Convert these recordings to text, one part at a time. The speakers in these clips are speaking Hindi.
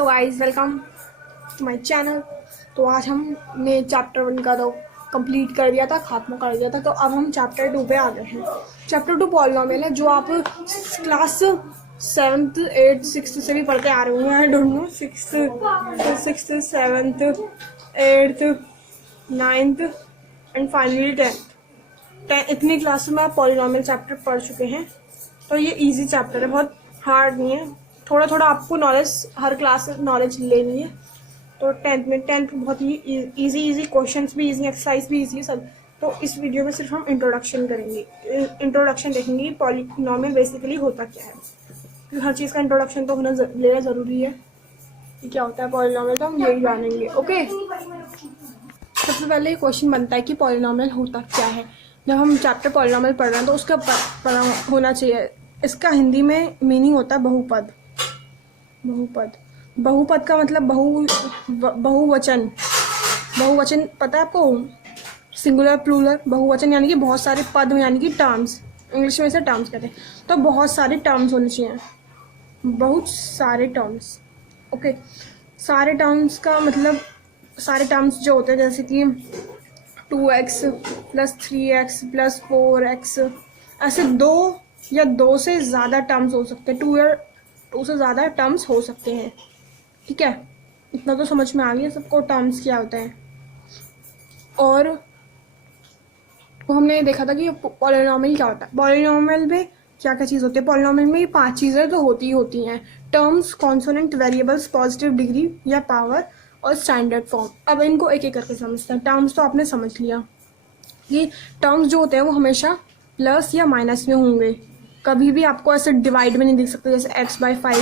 Hello guys, welcome to my channel. तो आज हमने चैप्टर 1 का तो कंप्लीट कर दिया था, खात्मा कर दिया था। तो अब हम चैप्टर 2 पे आ गए हैं। चैप्टर 2 पॉलिनोमियल है, जो आप क्लास 7th 8th 6th से भी पढ़ते आ रहे होंगे। I don't know 6th 7th 8th 9th and finally 10th। इतनी क्लासों में आप पॉलिनोमियल चैप्टर पढ़ चुके हैं। तो ये इजी चैप्टर है, बहुत हार्ड नहीं है। थोड़ा थोड़ा आपको नॉलेज, हर क्लास से नॉलेज लेनी है। तो 10th बहुत ही इजी क्वेश्चंस भी इजी, एक्सरसाइज भी इजी सब। तो इस वीडियो में सिर्फ हम इंट्रोडक्शन करेंगे, इंट्रोडक्शन देखेंगे पॉलिनोमियल बेसिकली होता क्या है। क्योंकि हर चीज़ का इंट्रोडक्शन तो लेना ज़रूरी है कि क्या होता है पॉलिनोमियल, तो हम यही जानेंगे। ओके, सबसे पहले क्वेश्चन बनता है कि पॉलिनोमियल होता क्या है। जब हम चैप्टर पॉलिनोमियल पढ़ रहे हैं तो उसका पता होना चाहिए। इसका हिंदी में मीनिंग होता है बहुपद। बहुपद का मतलब बहुवचन। बहुवचन पता है आपको? Singular plural. बहुवचन यानी कि बहुत सारे पद, यानी कि टर्म्स। इंग्लिश में इसे टर्म्स कहते हैं। तो बहुत सारे टर्म्स होने चाहिए, बहुत सारे टर्म्स। ओके, सारे टर्म्स का मतलब सारे टर्म्स जो होते हैं, जैसे कि 2x + 3x + 4x, ऐसे दो या दो से ज़्यादा टर्म्स हो सकते हैं। 2 से ज़्यादा टर्म्स हो सकते हैं। ठीक है, इतना तो समझ में आ गया सबको टर्म्स क्या होते हैं। और वो हमने देखा था कि पॉलिनोमियल क्या होता है। पॉलिनोमियल में क्या क्या चीज़ होती है? पॉलिनोमियल में ये 5 चीज़ें तो होती हैं: terms, consonant, variables, positive degree या पावर और स्टैंडर्ड फॉर्म। अब इनको एक एक करके समझते हैं। टर्म्स तो आपने समझ लिया कि टर्म्स जो होते हैं वो हमेशा प्लस या माइनस में होंगे। कभी भी आपको ऐसे डिवाइड में नहीं दिख सकते, जैसे x/5।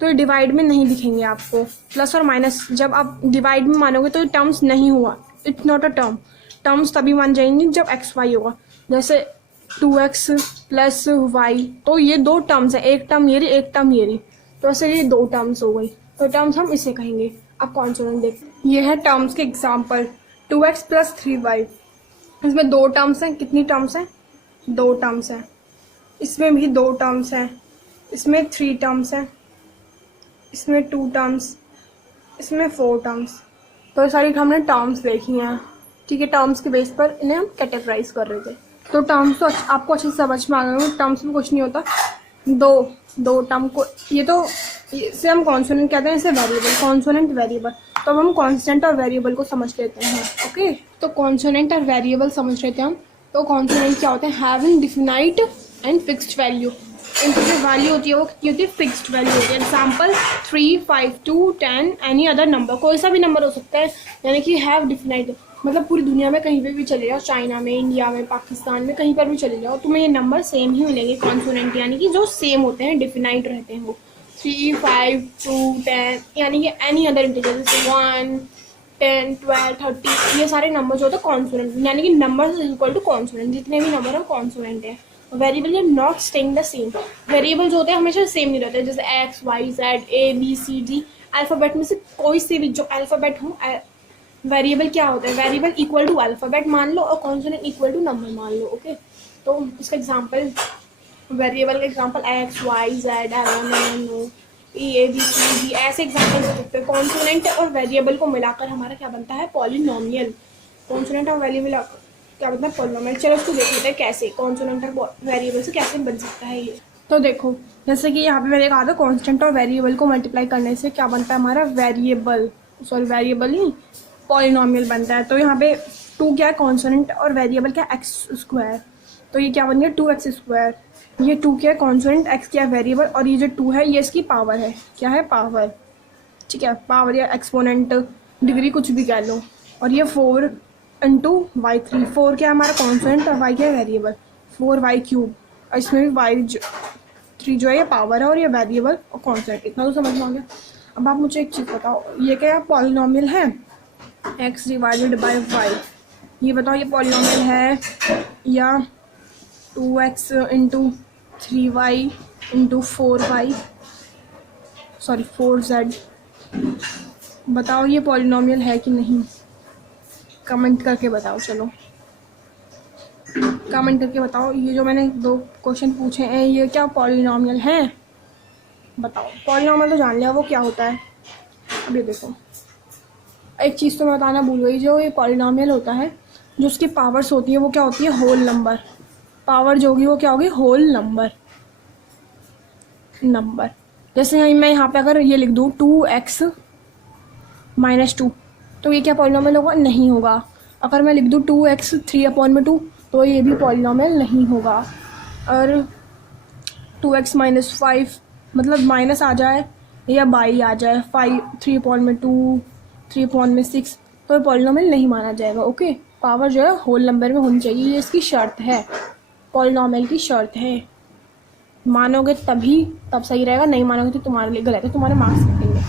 तो ये डिवाइड में नहीं दिखेंगे आपको। प्लस और माइनस जब आप डिवाइड में मानोगे तो ये टर्म्स नहीं हुआ, it's not a term. Terms तभी मान जाएंगे जब x/y होगा। जैसे 2x + y, तो ये दो टर्म्स है, एक टर्म ये रही, एक टर्म ये रही। तो ऐसे ये दो टर्म्स हो गई, तो टर्म्स हम इसे कहेंगे। अब कॉन्सोनेंट देख, ये है टर्म्स के एग्जाम्पल। 2x + 3y, इसमें दो टर्म्स हैं। कितनी टर्म्स हैं? 2 टर्म्स हैं। इसमें भी 2 टर्म्स हैं। इसमें 3 टर्म्स हैं। इसमें 2 टर्म्स, इसमें 4 टर्म्स। तो ये सारी हमने टर्म्स देखी हैं। ठीक है, टर्म्स के बेस पर इन्हें हम कैटेगराइज कर रहे थे। तो टर्म्स तो आपको अच्छे से समझ में आ गए होंगे। टर्म्स में कुछ नहीं होता, दो टर्म को, ये तो इसे हम कॉन्सोनेंट कहते हैं, इसे वेरिएबल, कॉन्सोनेंट वेरिएबल। तो अब हम कॉन्स्टेंट और वेरिएबल को समझ लेते हैं। ओके, तो कॉन्सोनेंट और वेरिएबल समझ लेते हैं हम। तो कॉन्सोनेंट क्या होते हैं? Having definite and fixed value. इनकी जो वैल्यू होती है वो कितनी होती है? फिक्स्ड वैल्यू होती है। एग्जाम्पल 3, 5, 2, 10, एनी अदर नंबर, कोई सा भी नंबर हो सकता है। यानी कि हैव डिफिनाइट मतलब पूरी दुनिया में कहीं पे भी चले जाओ, चाइना में, इंडिया में, पाकिस्तान में, कहीं पर भी चले जाओ, तुम्हें ये नंबर सेम ही मिलेंगे। कॉन्सोनेंट यानी कि जो सेम होते हैं, डिफिनाइट रहते हैं वो। 3, 5, 2, 10, यानी कि एनी अदर इंटीजर, जैसे 1, 10, 12, 30, ये सारे नंबर जो होते हैं कॉन्सोनेंट, यानी कि number is equal to consonant. जितने भी नंबर है कॉन्सोनेंट है। वेरिएबल या not staying the same. Variable जो होते हैं हमेशा सेम नहीं रहते, जैसे x, y, z, a, b, c, d। Alphabet में से कोई से भी जो अल्फ़ाबेट हो, वेरिएबल क्या होता है? वेरिएबल इक्वल टू अल्फ़ाबेट मान लो और कॉन्सोनेंट इक्वल टू नंबर मान लो। ओके, तो इसका एग्जांपल, वेरिएबल का example x, y, z, n, a, b, c, d, ऐसे एग्जांपल दे सकते हैं। कॉन्सोनेंट और वेरिएबल को मिलाकर हमारा क्या बनता है? पॉलिनोमियल। कॉन्सोनेंट और वेरिएबल क्या बनता है? पॉलिनोमियल। चलो इसको देख लेते हैं कैसे कॉन्सोनेंट और वेरिएबल से कैसे बन सकता है ये। तो देखो, जैसे कि यहाँ पे मैंने कहा था कांस्टेंट और वेरिएबल को मल्टीप्लाई करने से क्या बनता है हमारा? वेरिएबल ही पॉलिनोमियल बनता है। तो यहाँ पे 2 क्या है? कॉन्सोनेंट, और वेरिएबल क्या? x²। तो ये क्या बन गया? 2x²। ये 2 क्या है? कॉन्सोनेंट, x क्या है? वेरिएबल, और ये जो 2 है ये इसकी पावर है। क्या है? पावर। ठीक है, पावर या एक्सपोनेंट, डिग्री, कुछ भी कह लो। और ये 4 × y3। 4 क्या है हमारा? कॉन्सोनेंट, और y क्या है? वेरिएबल। 4y3। और इसमें भी y3 जो है ये पावर है, और ये वेरिएबल और कॉन्सोनेंट। इतना तो समझ में आ गया। अब आप मुझे एक चीज़ बताओ, ये क्या पॉलिनोमियल है? x / y। ये बताओ, ये पॉलिनोमियल है या 2x × 3y × 4y, sorry 4z। बताओ ये पॉलिनोमियल है कि नहीं? कमेंट करके बताओ। चलो कमेंट करके बताओ, ये जो मैंने 2 क्वेश्चन पूछे हैं ये क्या पॉलिनोमियल है? बताओ। पॉलिनोमियल तो जान लिया वो क्या होता है। ये देखो, एक चीज़ तो मैं बताना भूल गई, जो ये पॉलिनॉमियल होता है, जो उसकी पावर्स होती है वो क्या होती है, होल नंबर। पावर जो होगी वो क्या होगी, होल नंबर। जैसे मैं यहाँ पे अगर ये लिख दूँ 2x - 2, तो ये क्या पॉलिनॉमियल होगा, नहीं होगा। अगर मैं लिख दूँ 2x 3/2, तो ये भी पॉलिनॉमियल नहीं होगा। और 2x - 5 मतलब माइनस आ जाए या बाई आ जाए, 5 3/2 3/6, तो ये पॉलिनॉमियल नहीं माना जाएगा। ओके, पावर जो है होल नंबर में होनी चाहिए, ये इसकी शर्त है, पॉलिनॉमियल की शर्त है। मानोगे तभी तब सही रहेगा, नहीं मानोगे तो तुम्हारे लिए गलत है, तुम्हारे मार्क्स कटेंगे।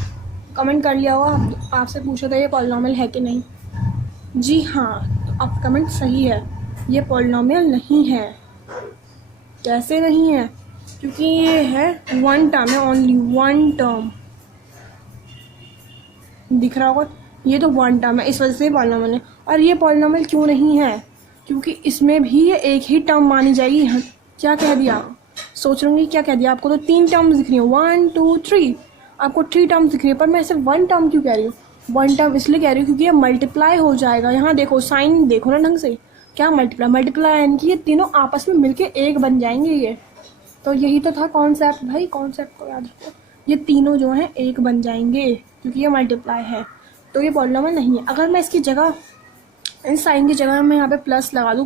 कमेंट कर लिया होगा, आपसे पूछा था ये पॉलिनॉमियल है कि नहीं। जी हाँ, तो आपका कमेंट सही है, ये पॉलिनॉमियल नहीं है। कैसे नहीं है, क्योंकि ये है वन टर्म है, ओनली वन टर्म दिख रहा होगा, ये तो वन टर्म है, इस वजह से पॉलिनॉमियल है। और ये पॉलिनॉमियल क्यों नहीं है, क्योंकि इसमें भी ये एक ही टर्म मानी जाएगी। क्या कह दिया, सोच लूँगी क्या कह दिया, आपको तो 3 टर्म्स दिख रही है, 1 2 3, आपको 3 टर्म्स दिख रही है, पर मैं ऐसे 1 टर्म क्यों कह रही हूँ। 1 टर्म इसलिए कह रही हूँ क्योंकि ये मल्टीप्लाई हो जाएगा। यहाँ देखो साइन देखो ना ढंग से, क्या मल्टीप्लाई यानी कि ये तीनों आपस में मिलके एक बन जाएंगे। ये तो यही तो था कॉन्सेप्ट भाई, कॉन्सेप्ट को याद रखो, ये तीनों जो हैं एक बन जाएंगे क्योंकि ये मल्टीप्लाई है। तो ये पॉलिनॉमियल नहीं है। अगर मैं इसकी जगह, इस साइन की जगह मैं यहाँ पे प्लस लगा दूँ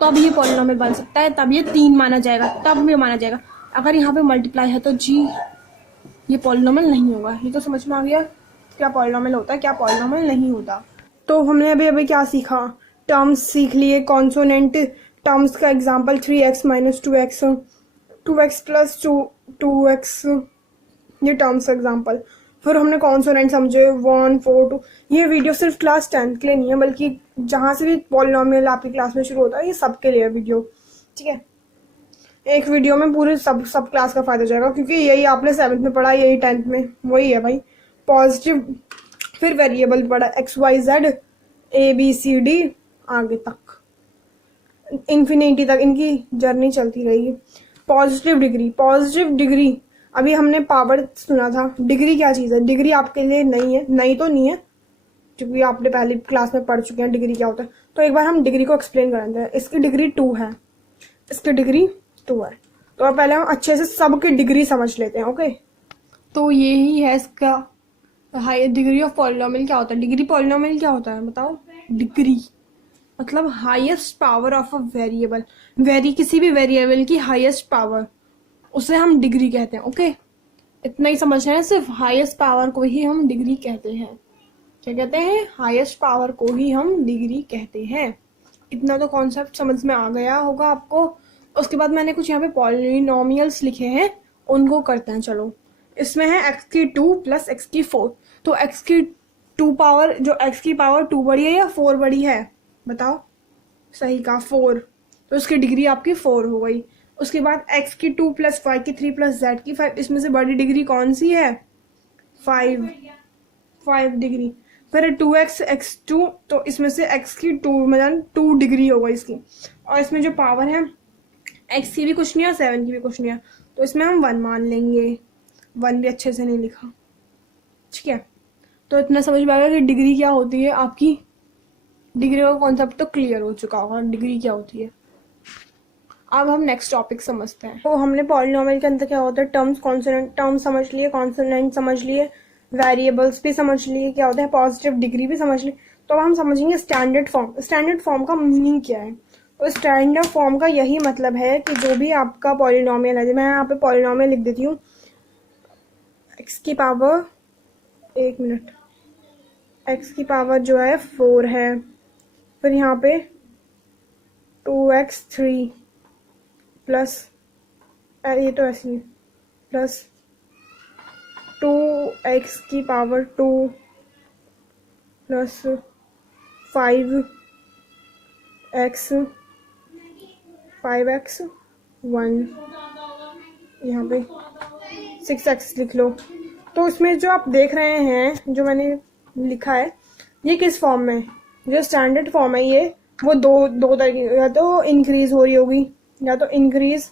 तब ये पॉलिनॉमियल बन सकता है, तब ये 3 माना जाएगा, तब ये माना जाएगा। अगर यहाँ पे मल्टीप्लाई है तो जी ये पॉलिनॉमियल नहीं होगा। ये तो समझ में आ गया क्या पॉलिनॉमियल होता है, क्या पॉलिनॉमियल नहीं होता। तो हमने अभी क्या सीखा, टर्म्स सीख लिए, कॉन्सोनेंट टर्म्स का example 3x - 2x 2x + 2x, ये टर्म्स का एग्जांपल। फिर हमने कॉन्सोनेंट समझे 1 4 2। ये वीडियो सिर्फ क्लास 10 के लिए नहीं है, बल्कि जहाँ से भी पॉलिनॉमियल आपकी क्लास में शुरू होता है, ये सबके लिए वीडियो, ठीक है। एक वीडियो में पूरे सब क्लास का फायदा जाएगा, क्योंकि यही आपने 7th में पढ़ा, यही 10th में वही है भाई। पॉजिटिव, फिर वेरिएबल पढ़ा, x y z a b c d आगे तक, इन्फिनिटी तक इनकी जर्नी चलती रहेगी। पॉजिटिव डिग्री, अभी हमने पावर सुना था, डिग्री क्या चीज़ है, डिग्री आपके लिए नहीं है, नहीं तो नहीं है, क्योंकि आपने पहली क्लास में पढ़ चुके हैं डिग्री क्या होता है। तो एक बार हम डिग्री को एक्सप्लेन करेंगे। इसकी डिग्री 2 है, इसकी डिग्री 2 है। तो अब पहले हम अच्छे से सबकी डिग्री समझ लेते हैं। ओके, तो यही है इसका हाई डिग्री ऑफ पॉलिनॉमियल क्या होता है। डिग्री पॉलिनॉमियल क्या होता है बताओ। डिग्री मतलब highest power of a variable, किसी भी वेरिएबल की हाईएस्ट पावर, उसे हम डिग्री कहते हैं। ओके, इतना ही समझना है, सिर्फ हाईएस्ट पावर को ही हम डिग्री कहते हैं। क्या कहते हैं, हाईएस्ट पावर को ही हम डिग्री कहते हैं। इतना तो कॉन्सेप्ट समझ में आ गया होगा आपको। उसके बाद मैंने कुछ यहाँ पे पॉलिनोमियल्स लिखे हैं, उनको करते हैं। चलो, इसमें है x की 2 + x की 4। तो x की 2 पावर, जो x की पावर 2 बड़ी है या 4 बड़ी है बताओ। सही कहा, 4। तो उसकी डिग्री आपकी 4 हो गई। उसके बाद x की 2 + y की 3 + z की 5, इसमें से बड़ी डिग्री कौन सी है, 5 डिग्री। फिर 2x x2, तो इसमें से x की 2 मतलब 2 डिग्री होगा इसकी। और इसमें जो पावर है x की भी कुछ नहीं है, 7 की भी कुछ नहीं है, तो इसमें हम 1 मान लेंगे। 1 भी अच्छे से नहीं लिखा, ठीक है। तो इतना समझ में आ गया कि डिग्री क्या होती है आपकी। डिग्री का कॉन्सेप्ट तो क्लियर हो चुका होगा, डिग्री क्या होती है। अब हम नेक्स्ट टॉपिक समझते हैं। तो हमने पॉलिनोमियल के अंदर क्या होता है, टर्म्स, कॉन्सोनेंट टर्म्स समझ लिए, कॉन्सोनेंट समझ लिए, वेरिएबल्स भी समझ लिए, क्या होता है पॉजिटिव डिग्री भी समझ ली। तो अब हम समझेंगे स्टैंडर्ड फॉर्म। स्टैंडर्ड फॉर्म का मीनिंग क्या है। तो स्टैंडर्ड फॉर्म का यही मतलब है कि जो भी आपका पॉलिनोमियल है, मैं यहाँ पे पॉलिनोमियल लिख देती हूँ, x की पावर, एक मिनट, x की पावर जो है 4 है, फिर यहाँ पे 2x3 प्लस, ये तो ऐसे ही, प्लस 2x की पावर 2 प्लस 5x 1, यहाँ पे 6x लिख लो। तो इसमें जो आप देख रहे हैं, जो मैंने लिखा है, ये किस फॉर्म में, जो स्टैंडर्ड फॉर्म है ये, वो दो तरह की, या तो इंक्रीज हो रही होगी, या तो इंक्रीज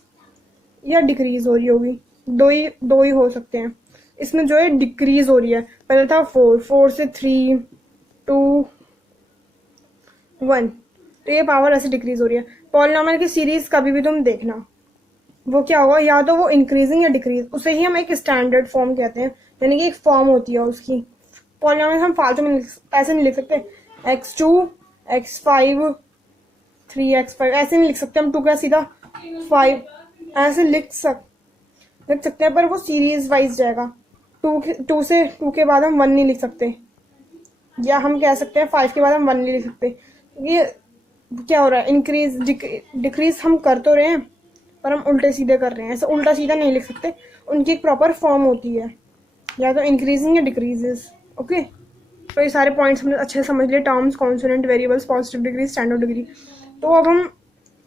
या डिक्रीज हो रही होगी, दो ही हो सकते हैं। इसमें जो है डिक्रीज हो रही है। पहले था 4, 4 से 3, 2, 1, तो ये पावर ऐसे डिक्रीज हो रही है। पॉलिनॉमियल की सीरीज कभी भी तुम देखना, वो क्या होगा, या तो वो इंक्रीजिंग या डिक्रीज, उसे ही हम एक स्टैंडर्ड फॉर्म कहते हैं, यानी कि एक फॉर्म होती है उसकी। पॉलिनॉमियल हम फालतू में ऐसे नहीं लिख सकते, x2, x5, 3x5 ऐसे नहीं लिख सकते हम, 2 का सीधा 5 ऐसे लिख सकते हैं, पर वो सीरीज वाइज जाएगा। 2 से 2 के बाद हम 1 नहीं लिख सकते, या हम कह सकते हैं 5 के बाद हम 1 नहीं लिख सकते। ये क्या हो रहा है, इंक्रीज डिक्रीज हम कर तो रहे हैं, पर हम उल्टे सीधे कर रहे हैं। ऐसे उल्टा सीधा नहीं लिख सकते, उनकी एक प्रॉपर फॉर्म होती है, या तो इंक्रीजिंग या डिक्रीजेस। ओके, तो ये सारे पॉइंट्स हमने अच्छे से समझ लिए, terms, consonant, variables, positive degree, standard degree. तो अब हम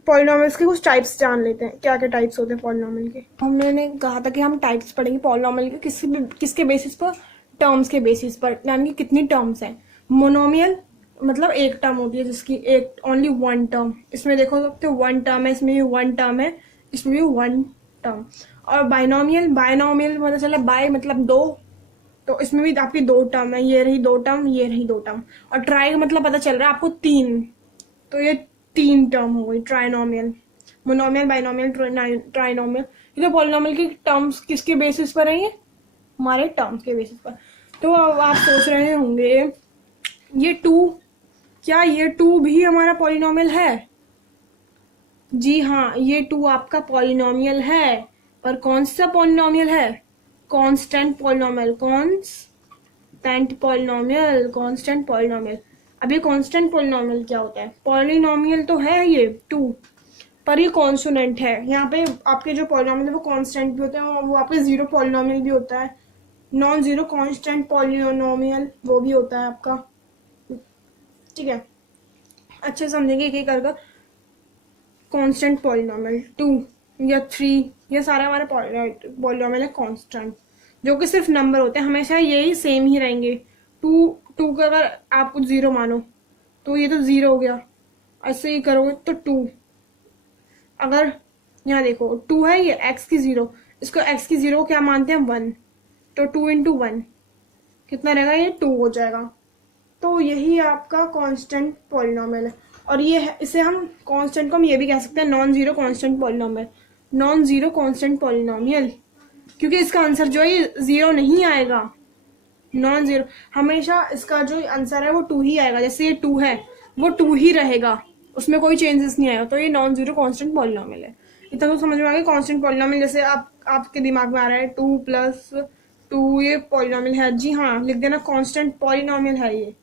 पॉलिनॉमियल्स के कुछ टाइप्स जान लेते हैं, क्या क्या टाइप्स होते हैं पॉलिनॉमियल के। हमने कहा था कि हम टाइप्स पढ़ेंगे पॉलिनॉमियल के, किसके बेसिस पर, टर्म्स के बेसिस पर, यानी कि कितनी टर्म्स हैं। मोनोमियल मतलब एक टर्म होती है जिसकी एक ओनली वन टर्म, इसमें देखो सकते हो 1 टर्म है, इसमें भी 1 टर्म है, इसमें भी 1 टर्म। और बाइनोमियल पता चला बाय मतलब 2, तो इसमें भी आपकी 2 टर्म है, ये रही 2 टर्म, ये रही 2 टर्म। और ट्राई का मतलब पता चल रहा है आपको 3, तो ये 3 टर्म हो गई ट्राइनोमियल। Monomial, binomial, trinomial. ये तो पॉलिनोमियल की टर्म्स किसके बेसिस पर है, ये हमारे टर्म्स के बेसिस पर। तो अब आप सोच रहे होंगे ये 2, क्या ये 2 भी हमारा पॉलिनोमियल है? जी हाँ, ये 2 आपका पॉलिनोमियल है, पर कौन सा पॉलिनोमियल है? Constant polynomial, constant polynomial. अब ये कांस्टेंट पॉलिनोमियल क्या होता है? पॉलिनोमियल तो है ये 2, पर ये कॉन्सोनेंट है। यहाँ पे आपके जो पॉलिनोमियल है वो कांस्टेंट भी होते हैं, वो आपके जीरो पॉलिनोमियल भी होता है, नॉन जीरो कांस्टेंट पॉलिनोमियल वो भी होता है आपका। ठीक है, अच्छे समझेंगे एक एक करके। कांस्टेंट पॉलिनोमियल 2 या 3, ये सारे हमारे पॉलिनोमियल है कांस्टेंट, जो कि सिर्फ नंबर होते हैं, हमेशा यही सेम ही रहेंगे। 2 का अगर आप कुछ 0 मानो तो ये तो 0 हो गया, ऐसे ही करोगे तो 2। अगर यहाँ देखो 2 है, ये x की 0, इसको x की 0 क्या मानते हैं 1, तो 2 इंटू 1 कितना रहेगा, ये 2 हो जाएगा। तो यही आपका कांस्टेंट पॉलिनोमियल है। और ये है, इसे हम कांस्टेंट को हम ये भी कह सकते हैं non zero constant polynomial, non zero constant polynomial, क्योंकि इसका आंसर जो है 0 नहीं आएगा, नॉन जीरो हमेशा इसका जो आंसर है वो 2 ही आएगा। जैसे ये 2 है वो 2 ही रहेगा, उसमें कोई चेंजेस नहीं आएगा, तो ये नॉन जीरो कांस्टेंट पॉलिनोमियल है। इतना तो समझ में आ गया कांस्टेंट पॉलिनोमियल। जैसे आपके दिमाग में आ रहा है 2 प्लस 2 ये पॉलिनोमियल है, जी हाँ लिख देना कांस्टेंट पॉलिनोमियल है ये,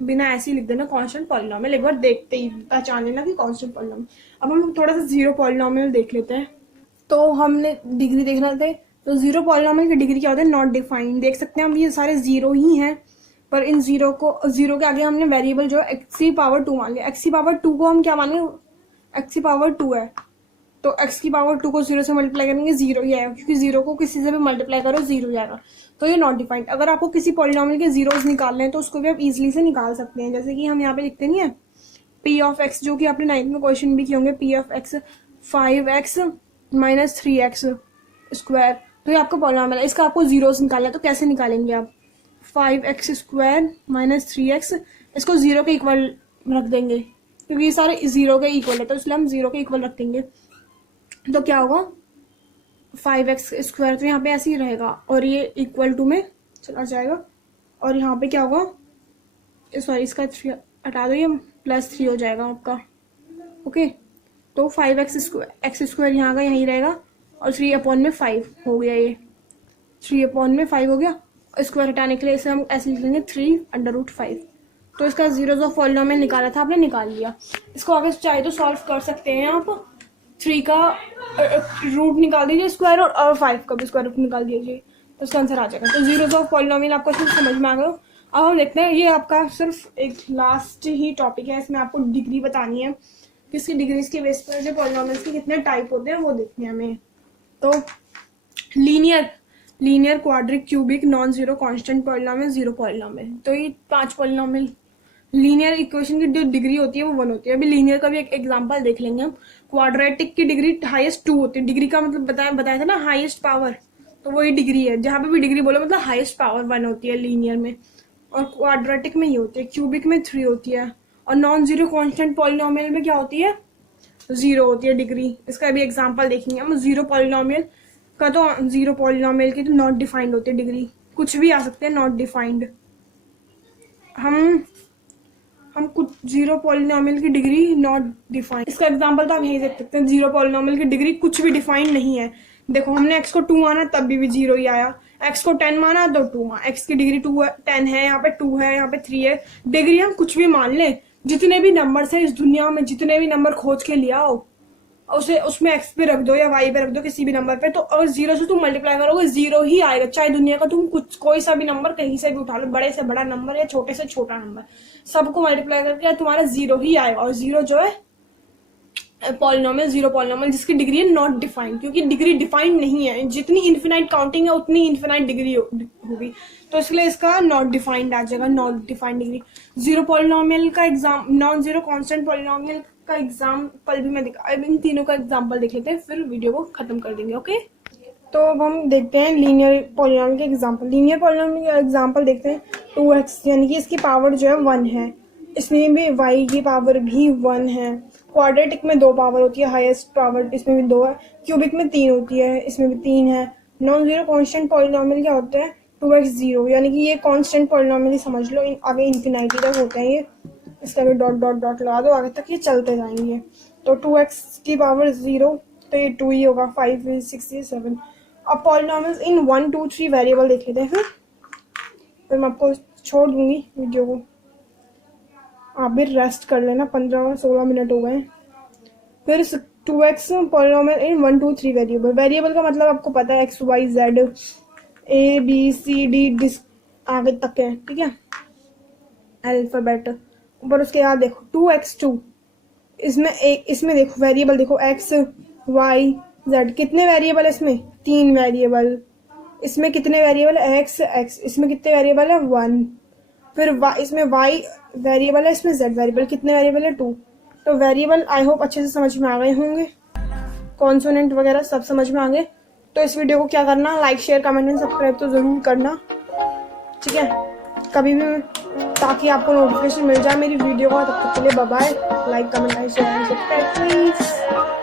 बिना ऐसे ही लिख देना कांस्टेंट पॉलिनोमियल, एक बार देखते ही पहचान लेना कि कांस्टेंट पॉलिनोमियल। अब हम थोड़ा सा जीरो पॉलिनोमियल देख लेते हैं। तो हमने डिग्री देखना थे, तो जीरो पॉलिनोमियल की डिग्री क्या होता है, नॉट डिफाइंड। देख सकते हैं हम ये सारे 0 ही हैं, पर इन 0 के आगे हमने वेरिएबल जो x⁻² मान लिया। x⁻² को हम क्या मान लें, x⁻² है, तो x⁻² को 0 से मल्टीप्लाई करेंगे 0 ही आएगा, क्योंकि 0 को किसी से भी मल्टीप्लाई करो 0 जाएगा, तो ये नॉट डिफाइंड। अगर आपको किसी पॉलिनोमियल के जीरोस निकालने हैं तो उसको भी आप इजीली से निकाल सकते हैं। जैसे कि हम यहाँ पे लिखते नहीं है p(x), जो कि आपने 9th में क्वेश्चन भी किए होंगे, p(x) 5x - 3x², तो ये आपका पॉलिनोमियल है, इसका आपको जीरोस निकालना है। तो कैसे निकालेंगे आप, 5x² - 3x, इसको 0 के इक्वल रख देंगे, क्योंकि ये सारे 0 के इक्वल है, तो इसलिए हम 0 के इक्वल रख देंगे। तो क्या होगा, 5x² तो यहाँ पे ऐसे ही रहेगा, और ये इक्वल टू में चला जाएगा, और यहाँ पे क्या होगा, सॉरी इसका 3 हटा दो, ये +3 हो जाएगा आपका। ओके, तो 5x² यहाँ का यहीं रहेगा, और 3/5 हो गया, ये 3/5 हो गया। स्क्वायर हटाने के लिए इसे हम ऐसे लिख लेंगे 3√5। तो इसका जीरोस ऑफ पॉलिनोमियल निकाला था, आपने निकाल लिया। इसको आगे चाहे तो सॉल्व कर सकते हैं आप, 3 का रूट निकाल दीजिए स्क्वायर, और 5 का भी स्क्वायर रूट निकाल दीजिए, तो इसका आंसर आ जाएगा। तो जीरोस ऑफ पॉलिनोमियल आपको सिर्फ समझ में आ गया। अब हम देखते हैं, ये आपका सिर्फ एक लास्ट ही टॉपिक है, इसमें आपको डिग्री बतानी है, किसकी डिग्रीज के बेस पर जो पॉलिनोमियल्स के कितने टाइप होते हैं वो देखने हैं हमें। तो linear, quadric, cubic, non zero, constant polynomial, zero polynomial, तो ये 5 पॉलिनोमियल। लीनियर इक्वेशन की जो डिग्री होती है वो 1 होती है। अभी लीनियर का भी एक एग्जांपल देख लेंगे हम। क्वाड्रेटिक की डिग्री हाईएस्ट 2 होती है, डिग्री का मतलब बताया था ना, हाईएस्ट पावर, तो वही डिग्री है। जहाँ पे भी डिग्री बोलो मतलब हाईएस्ट पावर 1 होती है लीनियर में, और क्वाड्रेटिक में ये होती है, क्यूबिक में 3 होती है, और नॉन जीरो कॉन्स्टेंट पॉलिनोमियल में क्या होती है, 0 होती है डिग्री। इसका भी एग्जाम्पल देखेंगे हम। जीरो पॉलिनोमियल का तो जीरो पॉलिनोमियल की तो नॉट डिफाइंड होती है डिग्री, कुछ भी आ सकते हैं नॉट डिफाइंड। हम कुछ जीरो पॉलिनोमियल की डिग्री नॉट डिफाइंड, इसका एग्जांपल तो आप यही देख सकते हैं। जीरो पॉलिनोमियल की डिग्री कुछ भी डिफाइंड नहीं है। देखो हमने x को 2 माना तब भी 0 ही आया, x को 10 माना तो 2 माना, x की डिग्री 2 है, 10 है, यहाँ पे 2 है, यहाँ पे 3 है। डिग्री हम कुछ भी मान लें, जितने भी नंबर है इस दुनिया में, जितने भी नंबर खोज के लिया हो उसे उसमें x पे रख दो या y पे रख दो, किसी भी नंबर पे, तो अगर 0 से तुम मल्टीप्लाई करोगे 0 ही आएगा। चाहे दुनिया का तुम कुछ कोई सा भी नंबर कहीं से भी उठा लो, बड़े से बड़ा नंबर या छोटे से छोटा नंबर, सबको मल्टीप्लाई करके तुम्हारा 0 ही आएगा। और 0 जो है पॉलिनोमियल, जीरो पॉलिनोमियल जिसकी डिग्री है नॉट डिफाइंड, क्योंकि डिग्री डिफाइंड नहीं है। जितनी इन्फिनाइट काउंटिंग है उतनी इन्फिनाइट डिग्री होगी, तो इसलिए इसका नॉट डिफाइंड आ जाएगा, not defined degree. Zero polynomial का exam, non zero constant polynomial का एग्जाम्पल भी मैं दिखा, इन तीनों का एग्जाम्पल देख लेते हैं, फिर वीडियो को खत्म कर देंगे। ओके, तो अब हम देखते हैं लीनियर पॉलिनोमियल के एग्जाम्पल। लीनियर पॉलिनोमियल का एग्जाम्पल देखते हैं। 2x यानी कि इसकी पावर जो है 1 है, इसमें भी y की पावर भी 1 है। क्वाड्रेटिक में 2 पावर होती है, हाईएस्ट पावर इसमें भी 2 है। क्यूबिक में 3 होती है, इसमें भी 3 है। नॉन जीरो कांस्टेंट पॉलिनोमियल क्या होता है, 2x 0, यानी कि ये कांस्टेंट पॉलिनोमियल समझ लो, आगे इंफिनिटी तक होते हैं ये। इसका भी डॉट डॉट डॉट लगा दो, आगे तक ये चलते जाएंगे। तो 2x की पावर 0, तो ये 2 ही होगा, 5 6 7। अब पॉलिनोमियल्स इन 1 2 3 वेरिएबल देख लेते हैं, फिर मैं आपको छोड़ दूंगी वीडियो को, आप भी रेस्ट कर लेना। 15-16 मिनट हो गए। फिर 2x पॉलिनोमियल इन 1 2 3 वेरिएबल। वेरिएबल का मतलब आपको पता है, x y z a b c d आगे तक है, ठीक है, अल्फाबेट। ऊपर उसके बाद देखो 2x2, इसमें देखो वेरिएबल देखो x y z, कितने वेरिएबल है इसमें, 3 वेरिएबल। इसमें कितने वेरिएबल है, x, इसमें कितने वेरिएबल है, 1। फिर इसमें y वेरिएबल है, इसमें z वेरिएबल, कितने वेरिएबल है, 2। तो वेरिएबल आई होप अच्छे से समझ में आ गए होंगे, कॉन्सोनेंट वगैरह सब समझ में आ गए। तो इस वीडियो को क्या करना, like share comment and subscribe तो जरूर करना, ठीक है, कभी भी, ताकि आपको नोटिफिकेशन मिल जाए मेरी वीडियो का। तब तक के लिए bye bye. Like comment share and subscribe please.